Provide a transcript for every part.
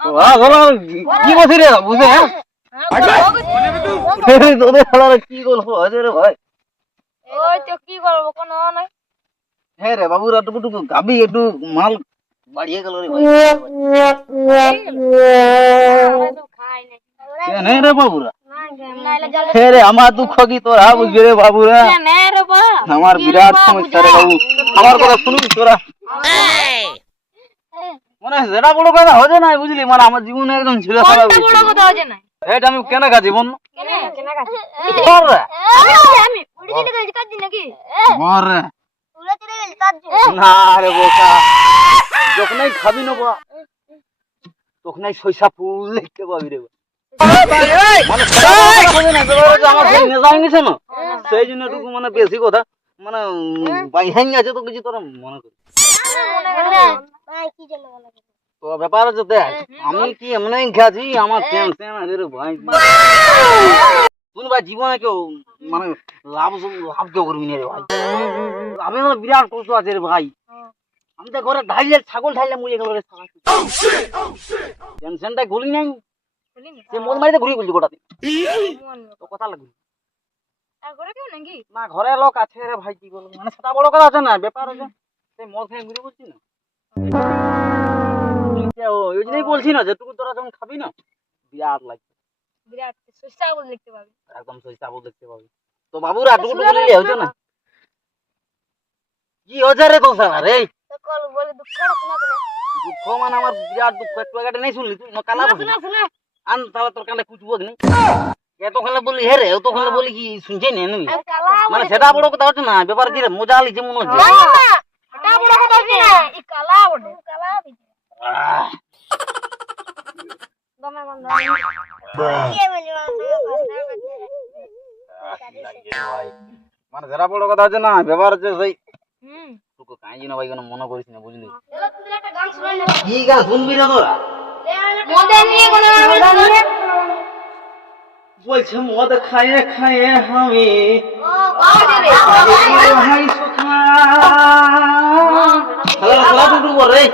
কি বলছি রে বুঝে তোদের খেলার কি করবো রে ভাই ওই তো কি করবো কোনো নাই হ্যাঁ রে বাবুরা টুকু টুকু গাবি একটু মাল বাড়িয়ে গেল রে ভাই হ্যাঁ রে বাবুরা হ্যাঁ রে আমার দুঃখ কি তোরা বুঝবি রে বাবুরা আমার বিরাট সমস্যা রে বাবু আমার কথা শুনুন তোরা মানে যেটা বড় কথা হচ্ছে না বুঝলি মানে আমার জীবনে একদম ছিল এটা আমি কেন গা জীবন না রে বোকা যখনই খাবি না বা তখনই সইসা ফুল দেখতে পাবি রে সেই জন্য একটু মানে বেশি কথা মানে বাইহাই আছে তো কিছু তোরা মনে করি তো ব্যাপার হচ্ছে দেখ আমি কি এমনি খাচ্ছি আমার টেনশন আছে রে ভাই শুন ভাই জীবনে কেউ মানে লাভ কেউ করবি না রে ভাই লাভে মানে বিরাট কষ্ট আছে রে ভাই আমি তো ঘরে ঢাইলে ছাগল ঢাইলে মুড়িয়ে গেল রে টেনশনটা ঘুরি নাই সে মন মারিতে ঘুরিয়ে বলছি গোটাতে তো কথা লাগবে না ঘরে লোক আছে রে ভাই কি বলবো মানে সেটা বড় কথা আছে না ব্যাপার আছে সেই মদ খেয়ে ঘুরে বলছি না ওই জন্যই বলছি না যেটুকু তোরা যখন খাবি না বিরাট লাগবে একদম সইসাবল দেখতে পাবি তো বাবুরা টুকু টুকু নিলে হইতো না কি হচ্ছে রে তো সারা রে দুঃখ মানে আমার বিরাট দুঃখ একটু আগে নেই শুনলি তুই কালা আন তাহলে তোর কানে কুচবো নি এতক্ষণ বলি হে রে এতক্ষণ বলি কি শুনছি না মানে সেটা বড় কথা হচ্ছে না ব্যাপার কি রে মজা আলিছে মনে হচ্ছে মানে সেটা বড় কথা হচ্ছে না ব্যাপার হচ্ছে সেই তোকে কাঁজি না ভাই কোনো মনে করিস না বুঝলি কি গান শুনবি না তোরা বলছে মদ খাইয়ে খাইয়ে আমি ভাই সুখা রে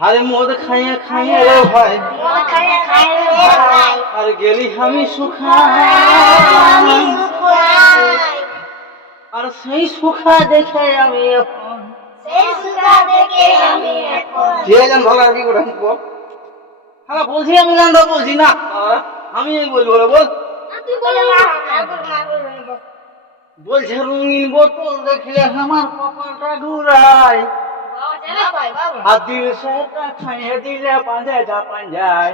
আরে মদ খাইয়ে খাইয়ে রে ভাই আর গেলি আমি সুখা আর সেই সুখা দেখে আমি এখন ভালো আর কি করে হ্যাঁ বলছি আমি জানতে বলছি না আমি বলবো বল বলছে রঙিন বোতল দেখলে আমার কপালটা ঘুরায় আর দিল সেটা খাইয়ে দিলে পাঞ্জা পাঞ্জায়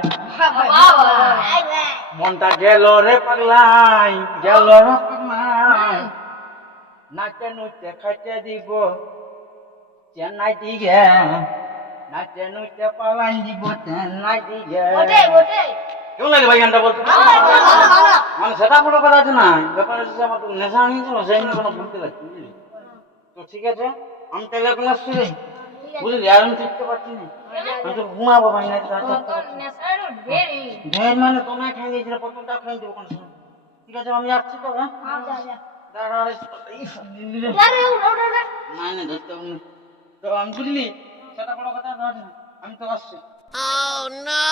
মনটা গেল রে পাগলাই গেল রে পাগলাই নাচে নুচে খাইতে দিব চেন্নাই দিকে নাচে নুচে পালাই দিব চেন্নাই দিকে কেমন লাগে ভাই গানটা বলছো মানে সেটা বড় কথা আছে না ব্যাপার হচ্ছে আমার তো নেশা হয়েছে না সেই নিয়ে কোনো বলতে লাগছে বুঝলি তো ঠিক আছে আমি তাহলে এখন আসছি রে বুঝলি আর আমি শিখতে পারছি না আমি তো ঘুমাবো ভাই না ঢের মানে তোমায় খাই দিয়েছিল প্রথমটা খাই দেবো কোন সময় ঠিক আছে আমি যাচ্ছি তো হ্যাঁ না না ধরতে হবে তো আমি বুঝলি সেটা বড় কথা আমি তো আসছি Oh no!